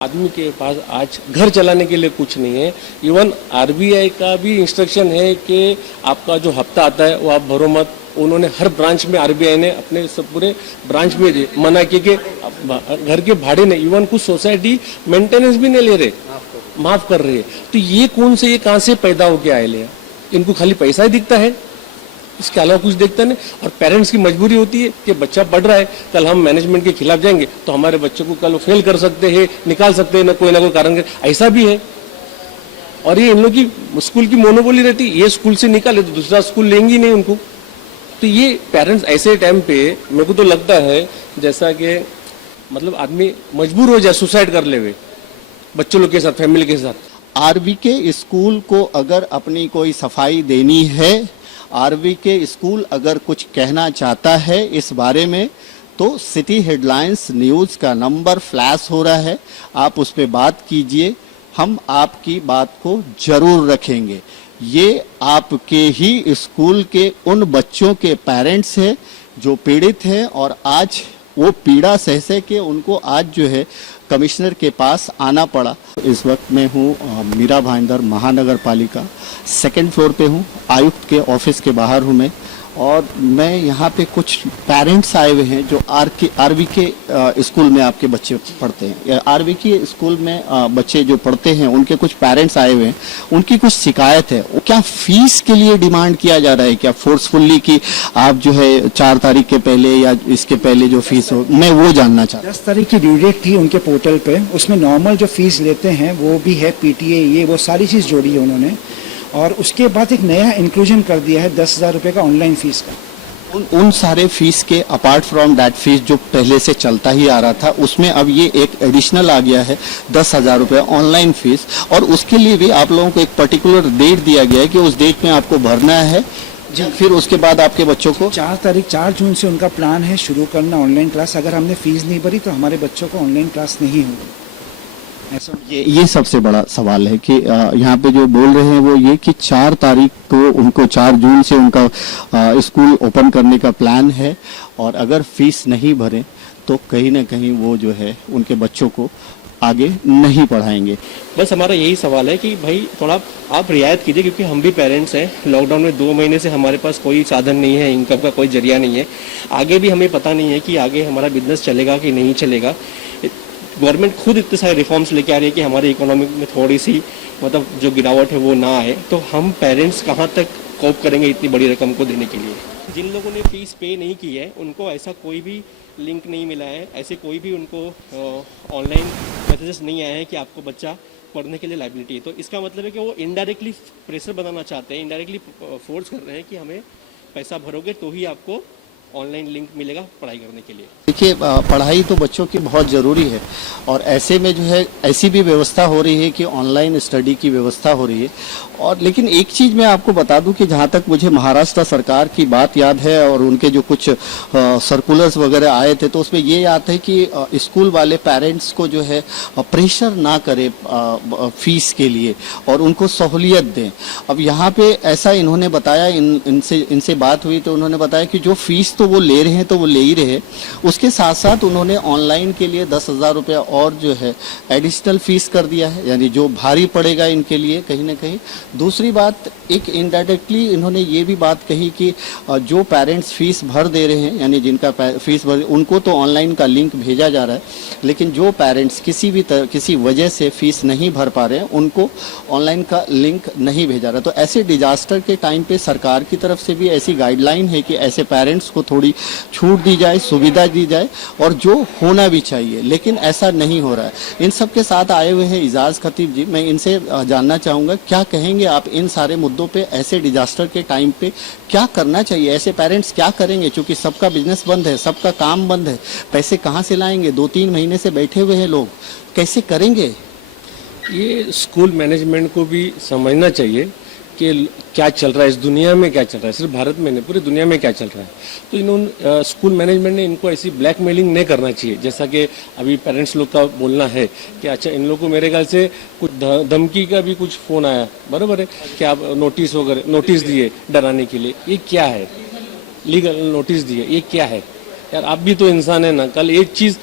आदमी के पास आज घर चलाने के लिए कुछ नहीं है। इवन आरबीआई का भी इंस्ट्रक्शन है कि आपका जो हफ्ता आता है वो आप भरो मत। उन्होंने हर ब्रांच में आरबीआई ने अपने सब पूरे ब्रांच में मना किया कि घर के भाड़े नहीं, इवन कुछ सोसाइटी मेंटेनेंस भी नहीं ले रहे, माफ कर रहे हैं। तो ये कौन से, ये कहाँ से पैदा होके आए ले? इनको खाली पैसा ही दिखता है, इसके अलावा कुछ देखता नहीं। और पेरेंट्स की मजबूरी होती है कि बच्चा पढ़ रहा है, कल हम मैनेजमेंट के खिलाफ जाएंगे तो हमारे बच्चे को कल फेल कर सकते हैं, निकाल सकते हैं, ना कोई कारण, ऐसा भी है। और ये इन लोग की स्कूल की मोनोपोली रहती है, ये स्कूल से निकाले तो दूसरा स्कूल लेंगे नहीं उनको। तो ये पेरेंट्स ऐसे टाइम पे मेरे को तो लगता है जैसा कि मतलब आदमी मजबूर हो जाए सुसाइड कर ले हुए बच्चों लोग के साथ, फैमिली के साथ। आरबीके स्कूल को अगर अपनी कोई सफाई देनी है, आरबीके स्कूल अगर कुछ कहना चाहता है इस बारे में, तो सिटी हेडलाइंस न्यूज़ का नंबर फ्लैश हो रहा है, आप उस पर बात कीजिए, हम आपकी बात को जरूर रखेंगे। ये आपके ही स्कूल के उन बच्चों के पेरेंट्स हैं जो पीड़ित हैं और आज वो पीड़ा सह के उनको आज जो है कमिश्नर के पास आना पड़ा। इस वक्त मैं हूँ मीरा भाईंदर महानगर पालिका सेकंड फ्लोर पे हूँ, आयुक्त के ऑफिस के बाहर हूँ मैं, और मैं यहाँ पे कुछ पेरेंट्स आए हुए हैं जो आरबीके स्कूल में आपके बच्चे पढ़ते हैं। आरबीके स्कूल में बच्चे जो पढ़ते हैं उनके कुछ पेरेंट्स आए हुए हैं, उनकी कुछ शिकायत है। क्या फीस के लिए डिमांड किया जा रहा है क्या फोर्सफुल्ली कि आप जो है 4 तारीख के पहले या इसके पहले जो फीस हो, मैं वो जानना चाहता हूँ। 10 तारीख की ड्यू डेट थी उनके पोर्टल पे, उसमें नॉर्मल जो फीस लेते हैं वो भी है, पीटीए ये वो सारी चीज़ जोड़ी है उन्होंने। और उसके बाद एक नया इंक्लूजन कर दिया है 10,000 रुपये का ऑनलाइन फीस का। उन सारे फीस के अपार्ट फ्रॉम दैट फीस जो पहले से चलता ही आ रहा था, उसमें अब ये एक एडिशनल आ गया है 10,000 रुपये ऑनलाइन फीस। और उसके लिए भी आप लोगों को एक पर्टिकुलर डेट दिया गया है कि उस डेट में आपको भरना है जी। फिर उसके बाद आपके बच्चों को 4 जून से उनका प्लान है शुरू करना ऑनलाइन क्लास। अगर हमने फीस नहीं भरी तो हमारे बच्चों को ऑनलाइन क्लास नहीं होगी। ये सबसे बड़ा सवाल है कि यहाँ पे जो बोल रहे हैं वो ये कि 4 तारीख को उनको 4 जून से उनका स्कूल ओपन करने का प्लान है, और अगर फीस नहीं भरें तो कहीं ना कहीं वो जो है उनके बच्चों को आगे नहीं पढ़ाएंगे। बस हमारा यही सवाल है कि भाई थोड़ा आप रियायत कीजिए, क्योंकि हम भी पेरेंट्स हैं। लॉकडाउन में 2 महीने से हमारे पास कोई साधन नहीं है, इनकम का कोई जरिया नहीं है। आगे भी हमें पता नहीं है कि आगे हमारा बिजनेस चलेगा कि नहीं चलेगा। गवर्नमेंट खुद इतने सारे रिफॉर्म्स लेके आ रही है कि हमारे इकोनॉमिक में थोड़ी सी मतलब जो गिरावट है वो ना आए। तो हम पेरेंट्स कहाँ तक कोप करेंगे इतनी बड़ी रकम को देने के लिए? जिन लोगों ने फीस पे नहीं की है उनको ऐसा कोई भी लिंक नहीं मिला है, ऐसे कोई भी उनको ऑनलाइन मैसेजेस नहीं आए हैं कि आपको बच्चा पढ़ने के लिए लाइबिलिटी है। तो इसका मतलब है कि वो इनडायरेक्टली प्रेशर बनाना चाहते हैं, इनडायरेक्टली फोर्स कर रहे हैं कि हमें पैसा भरोगे तो ही आपको ऑनलाइन लिंक मिलेगा पढ़ाई करने के लिए। देखिए, पढ़ाई तो बच्चों की बहुत ज़रूरी है, और ऐसे में जो है ऐसी भी व्यवस्था हो रही है कि ऑनलाइन स्टडी की व्यवस्था हो रही है। और लेकिन एक चीज़ मैं आपको बता दूं कि जहाँ तक मुझे महाराष्ट्र सरकार की बात याद है और उनके जो कुछ सर्कुलर्स वगैरह आए थे, तो उसमें ये याद है कि स्कूल वाले पेरेंट्स को जो है प्रेशर ना करे फीस के लिए और उनको सहूलियत दें। अब यहाँ पे ऐसा इन्होंने बताया, इनसे बात हुई तो उन्होंने बताया कि जो फीस तो वो ले रहे हैं तो वो ले ही रहे, उसके साथ साथ उन्होंने ऑनलाइन के लिए 10,000 रुपये और जो है एडिशनल फीस कर दिया है, यानी जो भारी पड़ेगा इनके लिए कहीं ना कहीं। दूसरी बात, एक इनडायरेक्टली इन्होंने ये भी बात कही कि जो पेरेंट्स फीस भर दे रहे हैं, यानी जिनका फीस भर, उनको तो ऑनलाइन का लिंक भेजा जा रहा है, लेकिन जो पेरेंट्स किसी वजह से फीस नहीं भर पा रहे हैं उनको ऑनलाइन का लिंक नहीं भेजा रहा। तो ऐसे डिजास्टर के टाइम पे सरकार की तरफ से भी ऐसी गाइडलाइन है कि ऐसे पेरेंट्स को थोड़ी छूट दी जाए, सुविधा दी जाए, और जो होना भी चाहिए, लेकिन ऐसा नहीं हो रहा है। इन सब के साथ आए हुए हैं इजाज़ खतीब जी, मैं इनसे जानना चाहूँगा क्या कहेंगे आप इन सारे मुद्दों पे? ऐसे डिजास्टर के टाइम पे क्या करना चाहिए? ऐसे पेरेंट्स क्या करेंगे? क्योंकि सबका बिजनेस बंद है, सबका काम बंद है, पैसे कहाँ से लाएंगे? 2-3 महीने से बैठे हुए हैं लोग, कैसे करेंगे? ये स्कूल मैनेजमेंट को भी समझना चाहिए कि क्या चल रहा है इस दुनिया में, क्या चल रहा है, सिर्फ भारत में नहीं पूरी दुनिया में क्या चल रहा है। तो इन्होंने स्कूल मैनेजमेंट ने इनको ऐसी ब्लैकमेलिंग नहीं करना चाहिए, जैसा कि अभी पेरेंट्स लोग का बोलना है कि अच्छा इन लोगों को मेरे ख्याल से कुछ धमकी का भी कुछ फ़ोन आया, बराबर है कि आप नोटिस वगैरह नोटिस दिए डराने के लिए। ये क्या है? लीगल नोटिस दिए, ये क्या है यार? आप भी तो इंसान है ना। कल एक चीज़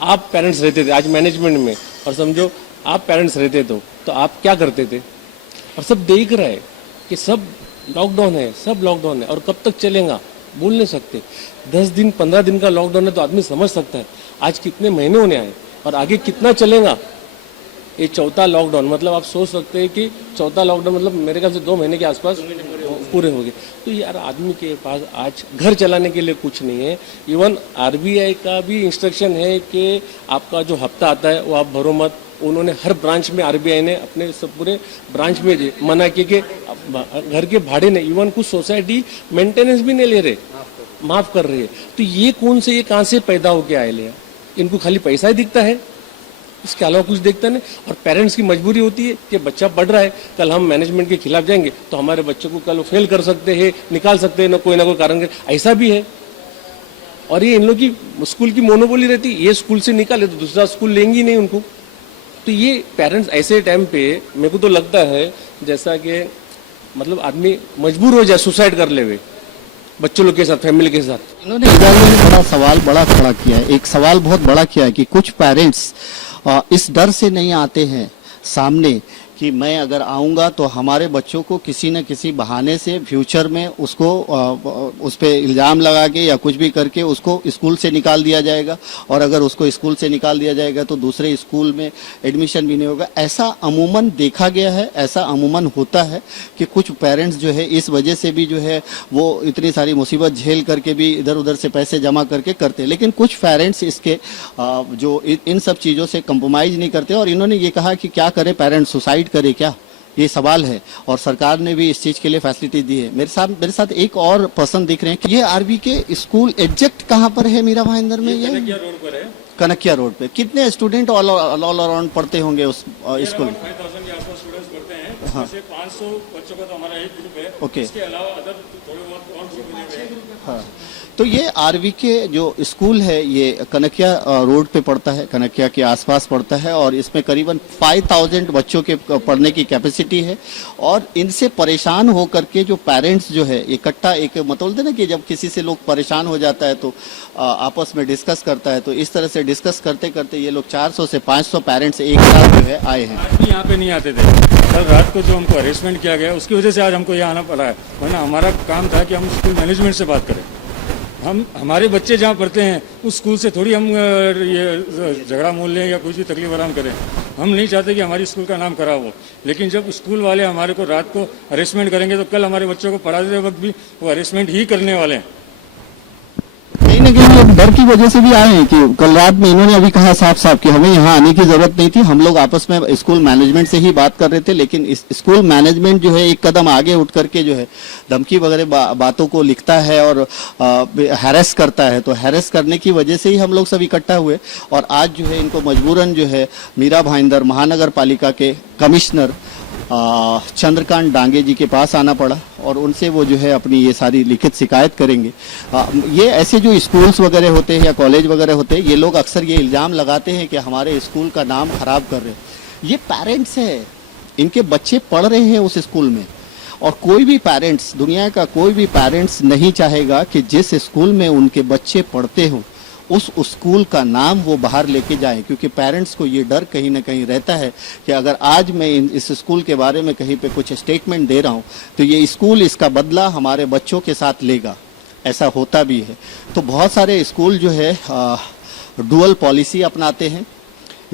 आप पेरेंट्स रहते थे, आज मैनेजमेंट में और समझो आप पेरेंट्स रहते तो आप क्या करते थे। और सब देख रहे हैं कि सब लॉकडाउन है, सब लॉकडाउन है और कब तक चलेगा बोल नहीं सकते। 10 दिन 15 दिन का लॉकडाउन है तो आदमी समझ सकता है आज कितने महीने होने आए और आगे कितना चलेगा। ये चौथा लॉकडाउन मतलब आप सोच सकते हैं कि चौथा लॉकडाउन मतलब मेरे ख्याल से 2 महीने के आसपास पूरे हो गए। तो यार आदमी के पास आज घर चलाने के लिए कुछ नहीं है। इवन आरबीआई का भी इंस्ट्रक्शन है कि आपका जो हफ्ता आता है वो आप भरो मत। उन्होंने हर ब्रांच में आरबीआई ने अपने सब पूरे ब्रांच में मना किया कि घर के भाड़े ने इवन कुछ सोसाइटी मेंटेनेंस भी नहीं ले रहे, माफ कर रही है। तो ये कौन से ये कहाँ से पैदा होके आए ले? इनको खाली पैसा ही दिखता है, इसके अलावा कुछ देखता नहीं। और पेरेंट्स की मजबूरी होती है कि बच्चा पढ़ रहा है, कल हम मैनेजमेंट के खिलाफ जाएंगे तो हमारे बच्चे को कल फेल कर सकते हैं, निकाल सकते हैं ना कोई कारण ऐसा भी है। और ये इन लोग की स्कूल की मोनोपोली रहती है, ये स्कूल से निकाले तो दूसरा स्कूल लेंगे नहीं उनको। तो ये पेरेंट्स ऐसे टाइम पे मेरे को तो लगता है जैसा कि मतलब आदमी मजबूर हो जाए सुसाइड कर ले हुए बच्चों लोग के साथ, फैमिली के साथ। इन्होंने बड़ा सवाल बड़ा खड़ा किया है, एक सवाल बहुत बड़ा किया है कि कुछ पेरेंट्स इस डर से नहीं आते हैं सामने कि मैं अगर आऊंगा तो हमारे बच्चों को किसी न किसी बहाने से फ्यूचर में उसको उस पे इल्जाम लगा के या कुछ भी करके उसको स्कूल से निकाल दिया जाएगा, और अगर उसको स्कूल से निकाल दिया जाएगा तो दूसरे स्कूल में एडमिशन भी नहीं होगा। ऐसा अमूमन देखा गया है, ऐसा अमूमन होता है कि कुछ पेरेंट्स जो है इस वजह से भी जो है वो इतनी सारी मुसीबत झेल करके भी इधर उधर से पैसे जमा करके करते हैं। लेकिन कुछ पेरेंट्स इसके जो इन सब चीज़ों से कंप्रोमाइज नहीं करते। और इन्होंने ये कहा कि क्या करे पेरेंट्स, सुसाइड करे क्या, ये सवाल है। और सरकार ने भी इस चीज के लिए फैसिलिटी दी है। मेरे साथ एक और पर्सन दिख रहे हैं कि ये आरबी के स्कूल एग्जैक्ट कहाँ पर है मीरा भाईंदर में? ये कनकिया रोड पर है। कनकिया रोड पे कितने स्टूडेंट ऑल अराउंड पढ़ते होंगे उस स्कूल? 5000 के आसपास स्टूडेंट्स पढ़ते हैं। हाँ। जैसे 500 बच्चों का तो हमारा एक ग्रुप है। ओके। इसके अलावा अदर थोड़े बहुत और ग्रुप हैं। हाँ, तो ये आरवी के जो स्कूल है ये कनकिया रोड पे पड़ता है, कनकिया के आसपास पड़ता है और इसमें करीबन 5000 बच्चों के पढ़ने की कैपेसिटी है। और इनसे परेशान होकर के जो पेरेंट्स जो है इकट्ठा एक मतलब ना कि जब किसी से लोग परेशान हो जाता है तो आपस में डिस्कस करता है, तो इस तरह से डिस्कस करते करते ये लोग 400 से 500 पेरेंट्स एक साथ जो है आए हैं। आज भी यहाँ पे नहीं आते थे, कल रात को जो हमको अरेस्टमेंट किया गया उसकी वजह से आज हमको यहाँ आना पड़ा है, वरना हमारा काम था कि हम स्कूल मैनेजमेंट से बात करें। हम हमारे बच्चे जहाँ पढ़ते हैं उस स्कूल से थोड़ी हम ये झगड़ा मोल लें या कुछ भी तकलीफ आराम करें। हम नहीं चाहते कि हमारी स्कूल का नाम खराब हो, लेकिन जब स्कूल वाले हमारे को रात को अरेस्टमेंट करेंगे तो कल हमारे बच्चों को पढ़ाते वक्त भी वो अरेस्टमेंट ही करने वाले हैं। कहीं ना कहीं लोग डर की वजह से भी आए हैं कि कल रात में इन्होंने अभी कहा साफ साफ कि हमें यहाँ आने की जरूरत नहीं थी, हम लोग आपस में स्कूल मैनेजमेंट से ही बात कर रहे थे। लेकिन इस स्कूल मैनेजमेंट जो है एक कदम आगे उठ करके जो है धमकी वगैरह बातों को लिखता है और हैरेस करता है। तो हैरेस करने की वजह से ही हम लोग सब इकट्ठा हुए और आज जो है इनको मजबूरन जो है मीरा भाईंदर महानगर पालिका के कमिश्नर चंद्रकांत डांगे जी के पास आना पड़ा और उनसे वो जो है अपनी ये सारी लिखित शिकायत करेंगे। ये ऐसे जो स्कूल्स वगैरह होते हैं या कॉलेज वगैरह होते हैं, ये लोग अक्सर ये इल्ज़ाम लगाते हैं कि हमारे स्कूल का नाम खराब कर रहे हैं। ये पेरेंट्स है, इनके बच्चे पढ़ रहे हैं उस स्कूल में, और कोई भी पेरेंट्स, दुनिया का कोई भी पेरेंट्स नहीं चाहेगा कि जिस स्कूल में उनके बच्चे पढ़ते हों उस स्कूल का नाम वो बाहर लेके जाएं, क्योंकि पेरेंट्स को ये डर कहीं ना कहीं रहता है कि अगर आज मैं इस स्कूल के बारे में कहीं पे कुछ स्टेटमेंट दे रहा हूँ तो ये स्कूल इसका बदला हमारे बच्चों के साथ लेगा। ऐसा होता भी है। तो बहुत सारे स्कूल जो है डुअल पॉलिसी अपनाते हैं,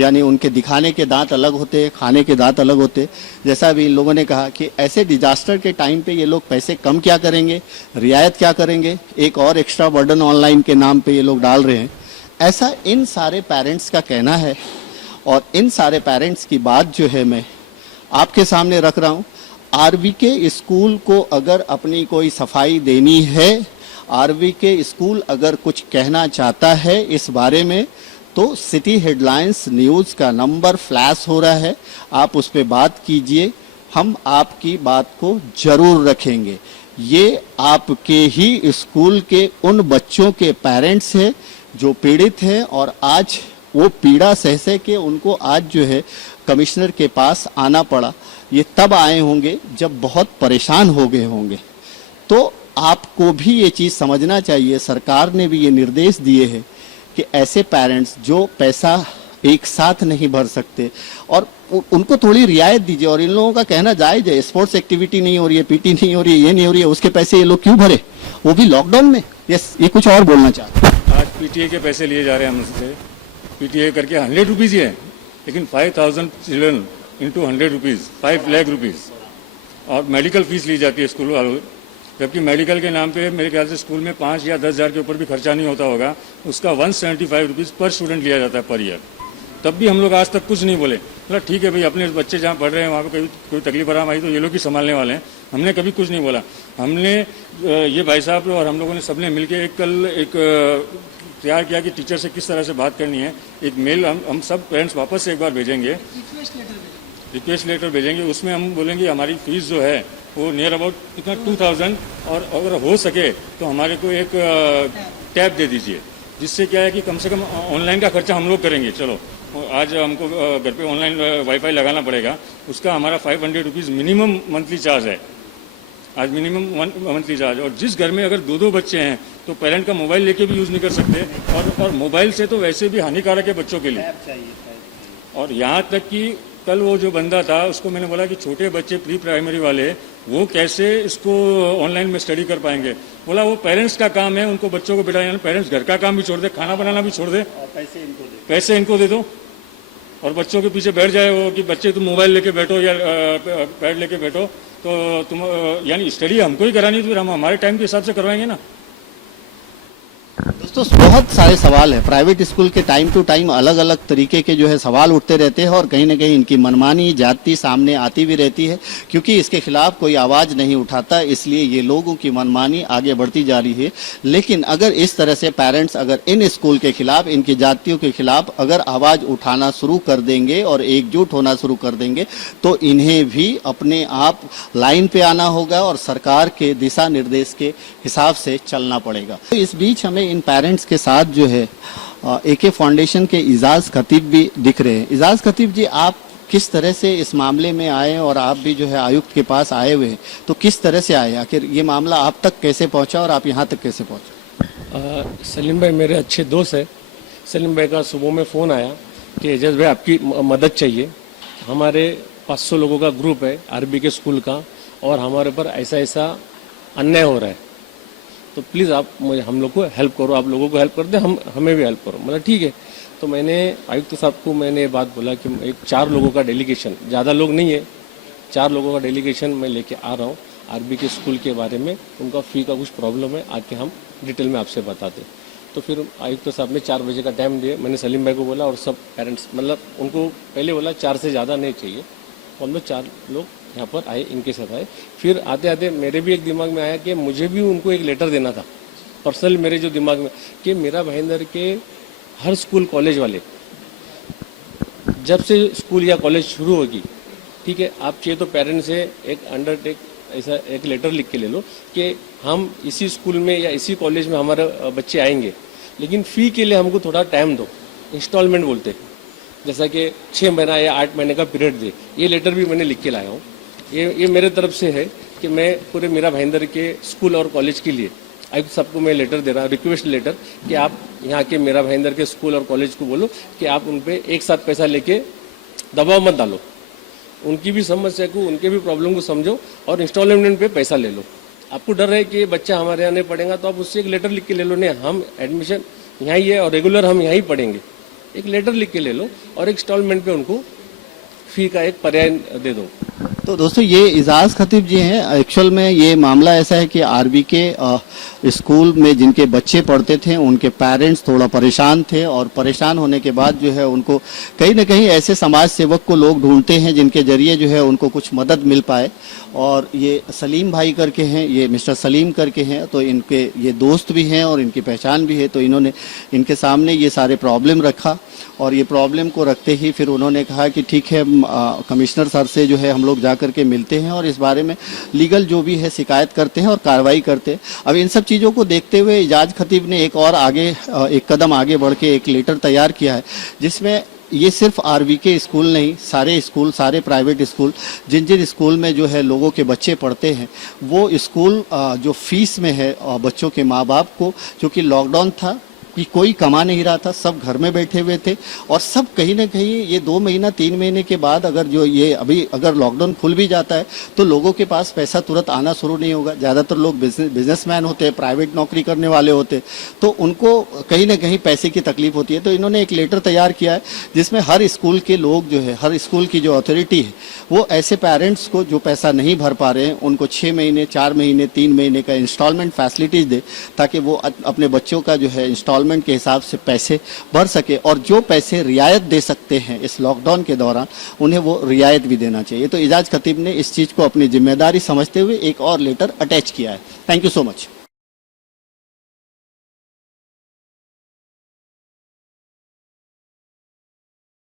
यानी उनके दिखाने के दांत अलग होते हैं, खाने के दांत अलग होते हैं। जैसा भी इन लोगों ने कहा कि ऐसे डिजास्टर के टाइम पे ये लोग पैसे कम क्या करेंगे, रियायत क्या करेंगे, एक और एक्स्ट्रा बर्डन ऑनलाइन के नाम पे ये लोग डाल रहे हैं। ऐसा इन सारे पेरेंट्स का कहना है और इन सारे पेरेंट्स की बात जो है मैं आपके सामने रख रहा हूँ। आरवी के स्कूल को अगर अपनी कोई सफाई देनी है, आरवी के स्कूल अगर कुछ कहना चाहता है इस बारे में, तो सिटी हेडलाइंस न्यूज़ का नंबर फ्लैश हो रहा है, आप उस पर बात कीजिए, हम आपकी बात को जरूर रखेंगे। ये आपके ही स्कूल के उन बच्चों के पेरेंट्स हैं जो पीड़ित हैं और आज वो पीड़ा सह सह के उनको आज जो है कमिश्नर के पास आना पड़ा। ये तब आए होंगे जब बहुत परेशान हो गए होंगे। तो आपको भी ये चीज़ समझना चाहिए, सरकार ने भी ये निर्देश दिए हैं कि ऐसे पेरेंट्स जो पैसा एक साथ नहीं भर सकते और उनको थोड़ी रियायत दीजिए। और इन लोगों का कहना जायज है, स्पोर्ट्स एक्टिविटी नहीं हो रही है, पीटी नहीं हो रही है, ये नहीं हो रही है, उसके पैसे ये लोग क्यों भरे, वो भी लॉकडाउन में। यस, ये कुछ और बोलना चाहते हैं। आज पीटीए के पैसे लिए जा रहे हैं हमसे, पीटीए करके 100 रुपीज़ ही है, लेकिन 5000 children into 100 rupees 5 lakh rupees. और मेडिकल फीस ली जाती है स्कूल वालों, जबकि मेडिकल के नाम पे मेरे ख्याल से स्कूल में 5 या 10 हज़ार के ऊपर भी खर्चा नहीं होता होगा, उसका 175 रुपीज़ पर स्टूडेंट लिया जाता है पर ईयर। तब भी हम लोग आज तक कुछ नहीं बोले। मतलब ठीक है भाई, अपने बच्चे जहाँ पढ़ रहे हैं वहाँ पे कोई तकलीफ आराम आई तो ये लोग ही संभालने वाले हैं, हमने कभी कुछ नहीं बोला। हमने ये भाई साहब और हम लोगों ने सबने मिलकर कल एक तैयार किया कि टीचर से किस तरह से बात करनी है। एक मेल हम सब पेरेंट्स वापस से एक बार भेजेंगे, रिक्वेस्ट लेटर भेजेंगे, उसमें हम बोलेंगे हमारी फीस जो है वो नियर अबाउट इतना 2000, और अगर हो सके तो हमारे को एक टैब दे दीजिए, जिससे क्या है कि कम से कम ऑनलाइन का खर्चा हम लोग करेंगे। चलो आज हमको घर पे ऑनलाइन वाईफाई लगाना पड़ेगा, उसका हमारा 500 रुपीज़ मिनिमम मंथली चार्ज है, आज मिनिमम मंथली चार्ज। और जिस घर में अगर 2-2 बच्चे हैं तो पेरेंट का मोबाइल लेके भी यूज़ नहीं कर सकते, और मोबाइल से तो वैसे भी हानिकारक है बच्चों के लिए। और यहाँ तक कि कल वो जो बंदा था उसको मैंने बोला कि छोटे बच्चे प्री प्राइमरी वाले वो कैसे इसको ऑनलाइन में स्टडी कर पाएंगे। बोला वो पेरेंट्स का काम है उनको बच्चों को बिठाना, पेरेंट्स घर का काम भी छोड़ दे, खाना बनाना भी छोड़ दे, पैसे इनको दे दो, और बच्चों के पीछे बैठ जाए वो कि बच्चे तुम मोबाइल लेके बैठो या पैड लेके बैठो, तो तुम यानी स्टडी हमको ही करानी तो फिर हम हमारे टाइम के हिसाब से करवाएंगे ना। दोस्तों बहुत सारे सवाल है, प्राइवेट स्कूल के टाइम टू टाइम अलग अलग तरीके के जो है सवाल उठते रहते हैं और कहीं ना कहीं इनकी मनमानी जाति सामने आती भी रहती है, क्योंकि इसके खिलाफ कोई आवाज नहीं उठाता, इसलिए ये लोगों की मनमानी आगे बढ़ती जा रही है। लेकिन अगर इस तरह से पेरेंट्स अगर इन स्कूल के खिलाफ, इनकी जातियों के खिलाफ अगर आवाज उठाना शुरू कर देंगे और एकजुट होना शुरू कर देंगे तो इन्हें भी अपने आप लाइन पे आना होगा और सरकार के दिशा निर्देश के हिसाब से चलना पड़ेगा। तो इस बीच हमें इन पेरेंट्स के साथ जो है एके फाउंडेशन के इजाज खतीब भी दिख रहे हैं। इजाज खतीब जी, आप किस तरह से इस मामले में आए और आप भी जो है आयुक्त के पास आए हुए हैं, तो किस तरह से आए, आखिर ये मामला आप तक कैसे पहुंचा और आप यहाँ तक कैसे पहुंचे? सलीम भाई मेरे अच्छे दोस्त है। सलीम भाई का सुबह में फ़ोन आया कि एजाज भाई आपकी मदद चाहिए, हमारे 500 लोगों का ग्रुप है आरबी के स्कूल का और हमारे ऊपर ऐसा ऐसा अन्याय हो रहा है, तो प्लीज़ आप मुझे हम लोग को हेल्प करो, आप लोगों को हेल्प कर दे, हमें भी हेल्प करो। मतलब ठीक है। तो मैंने आयुक्त साहब को मैंने ये बात बोला कि एक 4 लोगों का डेलीगेशन, ज़्यादा लोग नहीं है, 4 लोगों का डेलीगेशन मैं लेके आ रहा हूँ आरबी के स्कूल के बारे में, उनका फ़ी का कुछ प्रॉब्लम है, आके हम डिटेल में आपसे बताते। तो फिर आयुक्त साहब ने 4 बजे का टाइम दिया, मैंने सलीम भाई को बोला और सब पेरेंट्स, मतलब उनको पहले बोला 4 से ज़्यादा नहीं चाहिए, तो हम लोग 4 लोग यहाँ पर आए, इनके साथ आए। फिर आते आते मेरे भी एक दिमाग में आया कि मुझे भी उनको एक लेटर देना था पर्सनल, मेरे जो दिमाग में कि मेरा भाईंदर के हर स्कूल कॉलेज वाले जब से स्कूल या कॉलेज शुरू होगी, ठीक है, आप चाहिए तो पेरेंट्स से एक अंडरटेक ऐसा एक लेटर लिख के ले लो कि हम इसी स्कूल में या इसी कॉलेज में हमारे बच्चे आएंगे, लेकिन फ़ी के लिए हमको थोड़ा टाइम दो, इंस्टॉलमेंट बोलते हैं, जैसा कि 6 महीना या 8 महीने का पीरियड दे। ये लेटर भी मैंने लिख के लाया हूँ। ये मेरे तरफ से है कि मैं पूरे मेरा भाईंदर के स्कूल और कॉलेज के लिए आयुक्त सबको मैं लेटर दे रहा हूँ, रिक्वेस्ट लेटर, कि आप यहाँ के मेरा भाईंदर के स्कूल और कॉलेज को बोलो कि आप उन पे एक साथ पैसा लेके दबाव मत डालो, उनकी भी समस्या को, उनके भी प्रॉब्लम को समझो और इंस्टॉलमेंट पे पैसा ले लो। आपको डर है कि बच्चा हमारे यहाँ नहीं पढ़ेगा तो आप उससे एक लेटर लिख के ले लो, नहीं हम एडमिशन यहाँ ही है और रेगुलर हम यहाँ ही पढ़ेंगे, एक लेटर लिख के ले लो और एक इंस्टॉलमेंट पे उनको फी का एक पर्याय दे दो। तो दोस्तों ये इजाज खतीब जी हैं। एक्चुअल में ये मामला ऐसा है कि आरबी के स्कूल में जिनके बच्चे पढ़ते थे उनके पेरेंट्स थोड़ा परेशान थे और परेशान होने के बाद जो है उनको कहीं ना कहीं ऐसे समाज सेवक को लोग ढूंढते हैं जिनके जरिए जो है उनको कुछ मदद मिल पाए। और ये सलीम भाई करके हैं, ये मिस्टर सलीम करके हैं, तो इनके ये दोस्त भी हैं और इनकी पहचान भी है। तो इन्होंने इनके सामने ये सारे प्रॉब्लम रखा और ये प्रॉब्लम को रखते ही फिर उन्होंने कहा कि ठीक है कमिश्नर सर से जो है हम लोग जा करके मिलते हैं और इस बारे में लीगल जो भी है शिकायत करते हैं और कार्रवाई करते हैं। अब इन सब चीज़ों को देखते हुए इजाज खतीब ने एक और आगे एक कदम आगे बढ़ के एक लेटर तैयार किया है, जिसमें ये सिर्फ आरबी के स्कूल नहीं, सारे स्कूल, सारे प्राइवेट स्कूल, जिन जिन स्कूल में जो है लोगों के बच्चे पढ़ते हैं वो स्कूल जो फीस में है बच्चों के माँ बाप को, क्योंकि लॉकडाउन था कि कोई कमा नहीं रहा था, सब घर में बैठे हुए थे और सब कहीं ना कहीं ये 2 महीना 3 महीने के बाद अगर जो ये अभी अगर लॉकडाउन खुल भी जाता है तो लोगों के पास पैसा तुरंत आना शुरू नहीं होगा। ज़्यादातर लोग बिजनेसमैन होते हैं, प्राइवेट नौकरी करने वाले होते, तो उनको कहीं ना कहीं पैसे की तकलीफ होती है। तो इन्होंने एक लेटर तैयार किया है जिसमें हर स्कूल के लोग जो है, हर स्कूल की जो अथॉरिटी है वो ऐसे पेरेंट्स को जो पैसा नहीं भर पा रहे हैं उनको 6 महीने 4 महीने 3 महीने का इंस्टॉलमेंट फैसिलिटीज दे, ताकि वो अपने बच्चों का जो है इंस्टॉलमेंट के हिसाब से पैसे भर सके और जो पैसे रियायत दे सकते हैं इस लॉकडाउन के दौरान उन्हें वो रियायत भी देना चाहिए। तो एजाज खतीब ने इस चीज़ को अपनी जिम्मेदारी समझते हुए एक और लेटर अटैच किया है। Thank you so much.